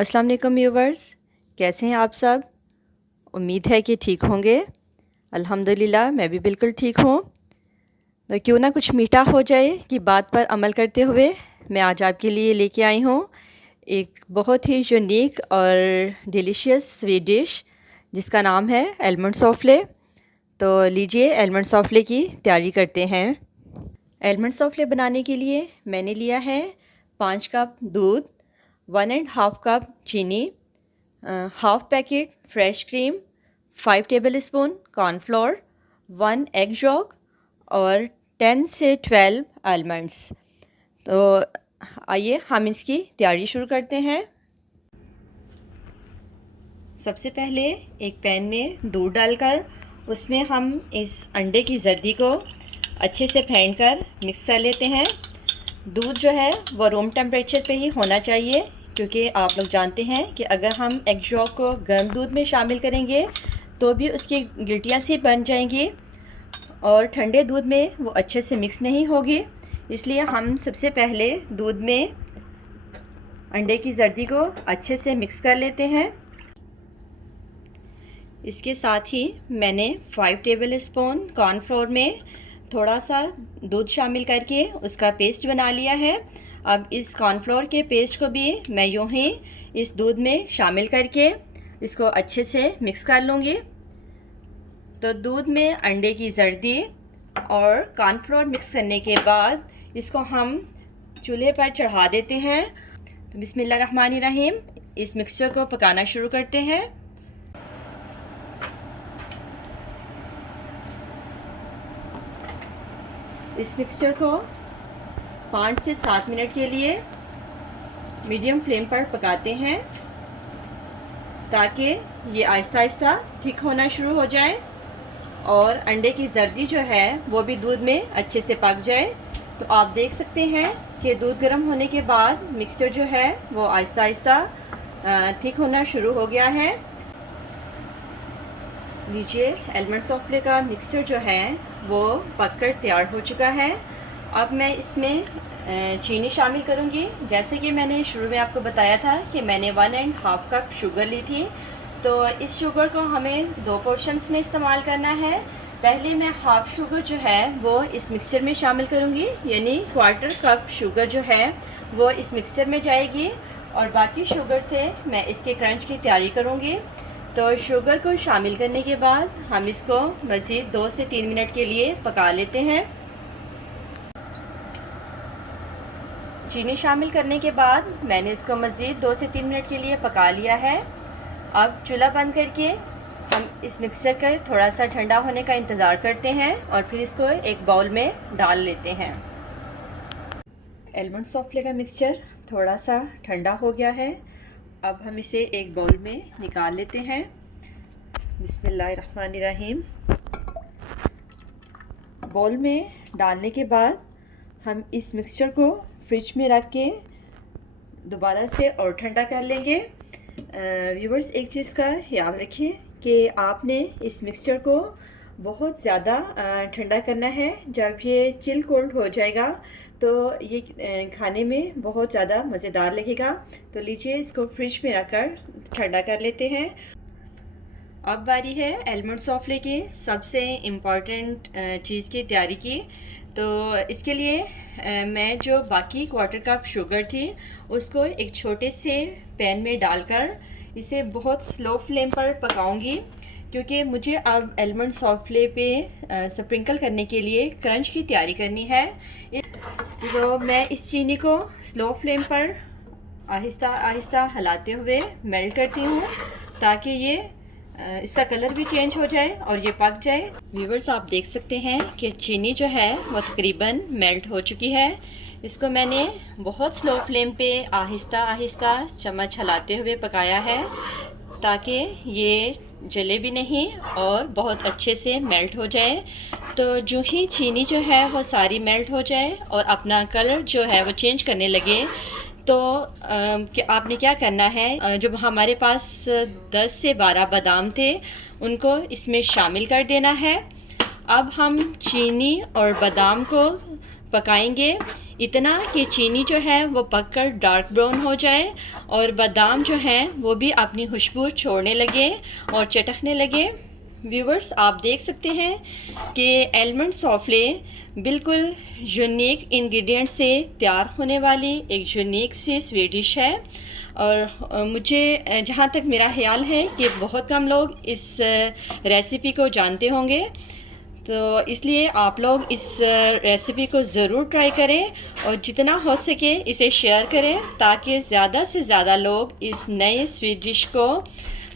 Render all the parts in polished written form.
अस्सलाम वालेकुम व्यूवर्स, कैसे हैं आप सब। उम्मीद है कि ठीक होंगे। अल्हम्दुलिल्लाह मैं भी बिल्कुल ठीक हूँ। तो क्यों ना कुछ मीठा हो जाए कि बात पर अमल करते हुए मैं आज आपके लिए लेके आई हूँ एक बहुत ही यूनिक और डिलीशियस स्वीट डिश जिसका नाम है आलमंड सौफ़ले। तो लीजिए आलमंड सौफ़ले की तैयारी करते हैं। आलमंड सौफ़ले बनाने के लिए मैंने लिया है 5 कप दूध, 1 एंड हाफ़ कप चीनी, half packet fresh cream, 5 tablespoon cornflour, 1 egg York और 10 से 12 आलमंड्स। तो आइए हम इसकी तैयारी शुरू करते हैं। सबसे पहले एक पैन में दूध डालकर उसमें हम इस अंडे की जर्दी को अच्छे से फेंट कर मिक्स कर लेते हैं। दूध जो है वो रूम टेम्परेचर पे ही होना चाहिए, क्योंकि आप लोग जानते हैं कि अगर हम एग यॉक को गर्म दूध में शामिल करेंगे तो भी उसकी गिल्टियाँ सी बन जाएंगी और ठंडे दूध में वो अच्छे से मिक्स नहीं होगी। इसलिए हम सबसे पहले दूध में अंडे की जर्दी को अच्छे से मिक्स कर लेते हैं। इसके साथ ही मैंने 5 टेबलस्पून कॉर्नफ्लोर में थोड़ा सा दूध शामिल करके उसका पेस्ट बना लिया है। अब इस कॉर्नफ्लोर के पेस्ट को भी मैं यूँ ही इस दूध में शामिल करके इसको अच्छे से मिक्स कर लूँगी। तो दूध में अंडे की जर्दी और कॉर्नफ्लोर मिक्स करने के बाद इसको हम चूल्हे पर चढ़ा देते हैं। तो बिस्मिल्लाहिर्रहमानिर्रहीम इस मिक्सचर को पकाना शुरू करते हैं। इस मिक्सचर को 5 से 7 मिनट के लिए मीडियम फ्लेम पर पकाते हैं ताकि ये आहिस्ता आहिस्ता थिक होना शुरू हो जाए और अंडे की जर्दी जो है वो भी दूध में अच्छे से पक जाए। तो आप देख सकते हैं कि दूध गर्म होने के बाद मिक्सचर जो है वो आहिस्ता आहिस्ता थिक होना शुरू हो गया है। लीजिए आलमंड सौफ़ले का मिक्सचर जो है वो पककर तैयार हो चुका है। अब मैं इसमें चीनी शामिल करूँगी। जैसे कि मैंने शुरू में आपको बताया था कि मैंने 1 एंड हाफ़ कप शुगर ली थी। तो इस शुगर को हमें 2 पोर्शंस में इस्तेमाल करना है। पहले मैं हाफ़ शुगर जो है वो इस मिक्सचर में शामिल करूँगी, यानी 1/4 कप शुगर जो है वो इस मिक्सचर में जाएगी और बाकी शुगर से मैं इसके क्रंच की तैयारी करूँगी। तो शुगर को शामिल करने के बाद हम इसको मज़ीद 2 से 3 मिनट के लिए पका लेते हैं। चीनी शामिल करने के बाद मैंने इसको मज़ीद 2 से 3 मिनट के लिए पका लिया है। अब चूल्हा बंद करके हम इस मिक्सचर का थोड़ा सा ठंडा होने का इंतज़ार करते हैं और फिर इसको एक बाउल में डाल लेते हैं। आलमंड सौफ़ले का मिक्सचर थोड़ा सा ठंडा हो गया है। अब हम इसे एक बाउल में निकाल लेते हैं। बिस्मिल्लाहिर्रहमानिर्रहीम। बाउल में डालने के बाद हम इस मिक्सचर को फ्रिज में रख के दोबारा से और ठंडा कर लेंगे। व्यूवर्स, एक चीज़ का ख्याल रखिए कि आपने इस मिक्सचर को बहुत ज़्यादा ठंडा करना है। जब ये चिल कोल्ड हो जाएगा तो ये खाने में बहुत ज़्यादा मज़ेदार लगेगा। तो लीजिए इसको फ्रिज में रखकर ठंडा कर लेते हैं। अब बारी है आलमंड सौफ़ले की सबसे इम्पॉर्टेंट चीज़ की तैयारी की। तो इसके लिए मैं जो बाकी 1/4 कप शुगर थी उसको एक छोटे से पैन में डालकर इसे बहुत स्लो फ्लेम पर पकाऊंगी, क्योंकि मुझे अब आलमंड सौफ़ले पे स्प्रिंकल करने के लिए क्रंच की तैयारी करनी है। तो मैं इस चीनी को स्लो फ्लेम पर आहिस्ता आहिस्ता हिलाते हुए मेल्ट करती हूँ ताकि ये इसका कलर भी चेंज हो जाए और ये पक जाए। व्यूवर्स, आप देख सकते हैं कि चीनी जो है वो तकरीबन मेल्ट हो चुकी है। इसको मैंने बहुत स्लो फ्लेम पे आहिस्ता आहिस्ता चम्मच हिलाते हुए पकाया है ताकि ये जले भी नहीं और बहुत अच्छे से मेल्ट हो जाए। तो जो ही चीनी जो है वो सारी मेल्ट हो जाए और अपना कलर जो है वो चेंज करने लगे तो आपने क्या करना है, जब हमारे पास 10 से 12 बादाम थे उनको इसमें शामिल कर देना है। अब हम चीनी और बादाम को पकाएंगे इतना कि चीनी जो है वो पककर डार्क ब्राउन हो जाए और बादाम जो हैं वो भी अपनी खुशबू छोड़ने लगे और चटकने लगे। व्यूवर्स, आप देख सकते हैं कि आलमंड सौफले बिल्कुल यूनिक इंग्रेडिएंट से तैयार होने वाली एक यूनिक सी स्वीट डिश है। और मुझे जहाँ तक मेरा ख्याल है कि बहुत कम लोग इस रेसिपी को जानते होंगे, तो इसलिए आप लोग इस रेसिपी को ज़रूर ट्राई करें और जितना हो सके इसे शेयर करें ताकि ज़्यादा से ज़्यादा लोग इस नए स्वीट डिश को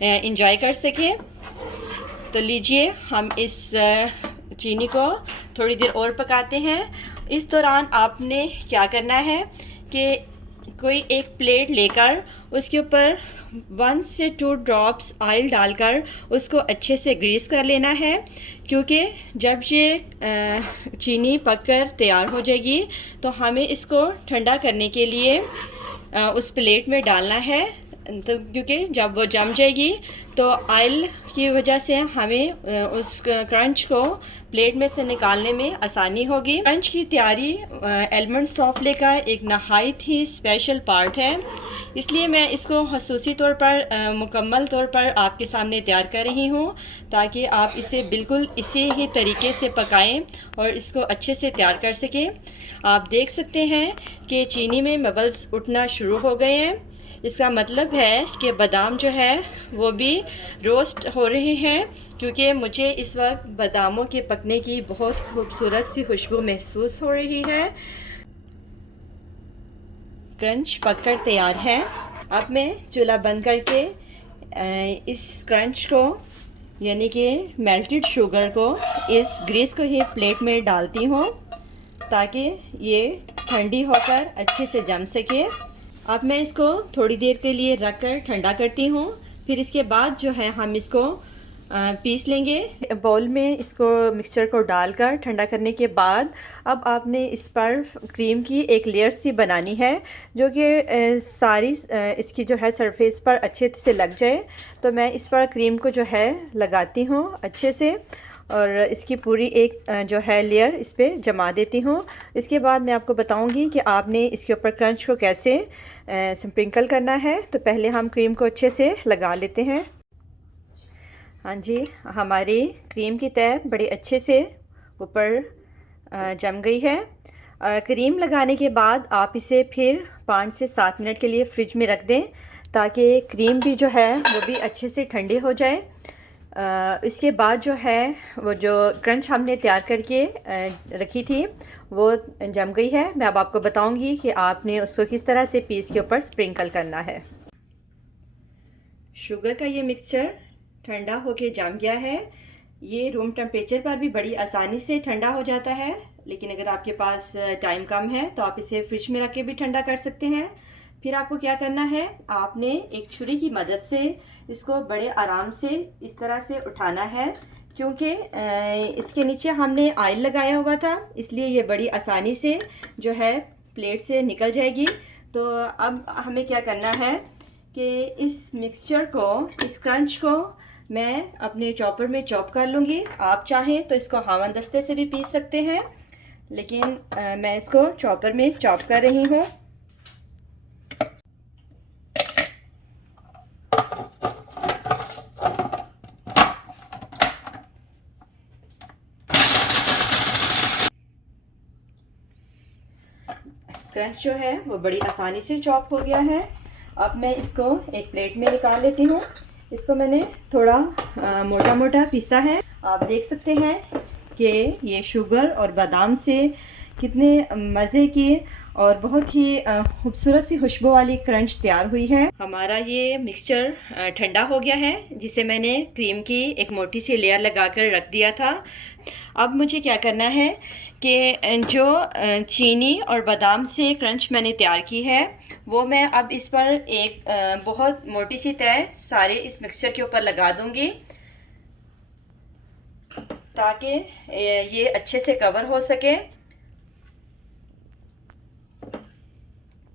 एंजॉय कर सकें। तो लीजिए, हम इस चीनी को थोड़ी देर और पकाते हैं। इस दौरान आपने क्या करना है कि कोई एक प्लेट लेकर उसके ऊपर 1 से 2 ड्रॉप्स ऑयल डालकर उसको अच्छे से ग्रीस कर लेना है, क्योंकि जब ये चीनी पककर तैयार हो जाएगी तो हमें इसको ठंडा करने के लिए उस प्लेट में डालना है। तो क्योंकि जब वो जम जाएगी तो ऑयल की वजह से हमें उस क्रंच को प्लेट में से निकालने में आसानी होगी। क्रंच की तैयारी आलमंड सौफले का एक नहायत ही स्पेशल पार्ट है, इसलिए मैं इसको खसूसी तौर पर मुकम्मल तौर पर आपके सामने तैयार कर रही हूँ ताकि आप इसे बिल्कुल इसी ही तरीके से पकाएं और इसको अच्छे से तैयार कर सकें। आप देख सकते हैं कि चीनी में बबल्स उठना शुरू हो गए हैं। इसका मतलब है कि बादाम जो है वो भी रोस्ट हो रहे हैं, क्योंकि मुझे इस वक्त बादामों के पकने की बहुत खूबसूरत सी खुशबू महसूस हो रही है। क्रंच पककर तैयार है। अब मैं चूल्हा बंद करके इस क्रंच को यानी कि मेल्टेड शुगर को इस ग्रीस को ही प्लेट में डालती हूँ ताकि ये ठंडी होकर अच्छे से जम सके। अब मैं इसको थोड़ी देर के लिए रख कर ठंडा करती हूँ, फिर इसके बाद जो है हम इसको पीस लेंगे। बाउल में इसको मिक्सचर को डालकर ठंडा करने के बाद अब आपने इस पर क्रीम की एक लेयर सी बनानी है जो कि सारी इसकी जो है सरफेस पर अच्छे से लग जाए। तो मैं इस पर क्रीम को जो है लगाती हूँ अच्छे से और इसकी पूरी एक जो है लेयर इस पर जमा देती हूँ। इसके बाद मैं आपको बताऊँगी कि आपने इसके ऊपर क्रंच को कैसे स्प्रिंकल करना है। तो पहले हम क्रीम को अच्छे से लगा लेते हैं। हाँ जी, हमारी क्रीम की तह बड़ी अच्छे से ऊपर जम गई है। क्रीम लगाने के बाद आप इसे फिर 5 से 7 मिनट के लिए फ्रिज में रख दें ताकि क्रीम भी जो है वो भी अच्छे से ठंडी हो जाए। इसके बाद जो है वो जो क्रंच हमने तैयार करके रखी थी वो जम गई है। मैं अब आपको बताऊंगी कि आपने उसको किस तरह से पीस के ऊपर स्प्रिंकल करना है। शुगर का ये मिक्सचर ठंडा होके जम गया है। ये रूम टेम्परेचर पर भी बड़ी आसानी से ठंडा हो जाता है, लेकिन अगर आपके पास टाइम कम है तो आप इसे फ्रिज में रख के भी ठंडा कर सकते हैं। फिर आपको क्या करना है, आपने एक छुरी की मदद से इसको बड़े आराम से इस तरह से उठाना है, क्योंकि इसके नीचे हमने ऑयल लगाया हुआ था, इसलिए ये बड़ी आसानी से जो है प्लेट से निकल जाएगी। तो अब हमें क्या करना है कि इस मिक्सचर को, इस क्रंच को मैं अपने चॉपर में चॉप कर लूँगी। आप चाहें तो इसको हावन दस्ते से भी पीस सकते हैं, लेकिन मैं इसको चॉपर में चॉप कर रही हूँ। क्रंच जो है वो बड़ी आसानी से चॉप हो गया है। अब मैं इसको एक प्लेट में निकाल लेती हूँ। इसको मैंने थोड़ा मोटा मोटा पीसा है। आप देख सकते हैं कि ये शुगर और बादाम से कितने मज़े की और बहुत ही खूबसूरत सी खुशबू वाली क्रंच तैयार हुई है। हमारा ये मिक्सचर ठंडा हो गया है, जिसे मैंने क्रीम की एक मोटी सी लेयर लगाकर रख दिया था। अब मुझे क्या करना है कि जो चीनी और बादाम से क्रंच मैंने तैयार की है वो मैं अब इस पर एक बहुत मोटी सी तह सारे इस मिक्सचर के ऊपर लगा दूंगी ताकि ये अच्छे से कवर हो सके।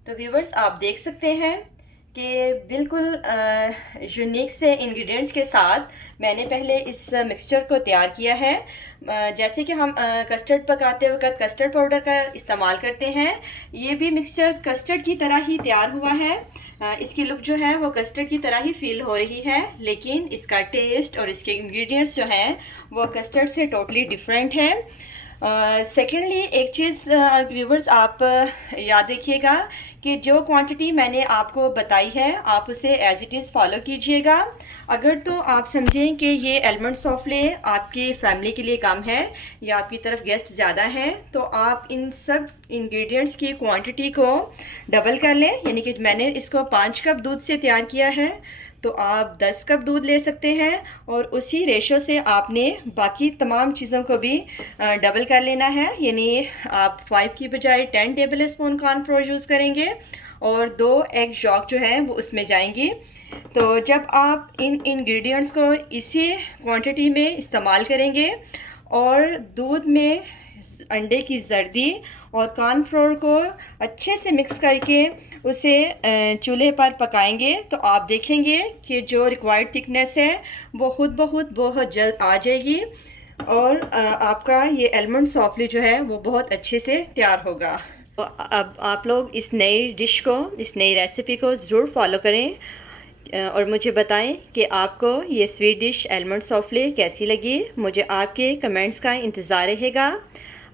तो व्यूवर्स, आप देख सकते हैं कि बिल्कुल यूनिक से इंग्रेडिएंट्स के साथ मैंने पहले इस मिक्सचर को तैयार किया है। जैसे कि हम कस्टर्ड पकाते वक्त कस्टर्ड पाउडर का इस्तेमाल करते हैं, ये भी मिक्सचर कस्टर्ड की तरह ही तैयार हुआ है। इसकी लुक जो है वो कस्टर्ड की तरह ही फील हो रही है, लेकिन इसका टेस्ट और इसके इंग्रेडिएंट्स जो हैं वो कस्टर्ड से टोटली डिफरेंट है। सेकेंडली एक चीज़ व्यूवर्स आप याद रखिएगा कि जो क्वांटिटी मैंने आपको बताई है आप उसे एज इट इज़ फॉलो कीजिएगा। अगर तो आप समझें कि ये एलमंड सौंफले आपकी फैमिली के लिए कम है या आपकी तरफ गेस्ट ज़्यादा हैं, तो आप इन सब इंग्रेडिएंट्स की क्वांटिटी को डबल कर लें। यानी कि मैंने इसको 5 कप दूध से तैयार किया है, तो आप 10 कप दूध ले सकते हैं और उसी रेशो से आपने बाकी तमाम चीज़ों को भी डबल कर लेना है। यानी आप 5 की बजाय 10 टेबल स्पून कॉर्नफ्लोर यूज़ करेंगे और 2 एग यॉक जो है वो उसमें जाएंगी। तो जब आप इन इंग्रेडिएंट्स को इसी क्वांटिटी में इस्तेमाल करेंगे और दूध में अंडे की जर्दी और कॉर्नफ्लोर को अच्छे से मिक्स करके उसे चूल्हे पर पकाएंगे, तो आप देखेंगे कि जो रिक्वायर्ड थिकनेस है वो खुद बहुत जल्द आ जाएगी और आपका ये एलमंड सौंफली जो है वो बहुत अच्छे से तैयार होगा। तो अब आप लोग इस नई डिश को, इस नई रेसिपी को ज़रूर फॉलो करें और मुझे बताएं कि आपको ये स्वीट डिश एलमंड सौंफले कैसी लगी। मुझे आपके कमेंट्स का इंतज़ार रहेगा।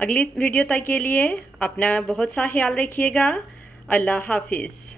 अगली वीडियो तक के लिए अपना बहुत सा ख्याल रखिएगा। अल्लाह हाफिज़।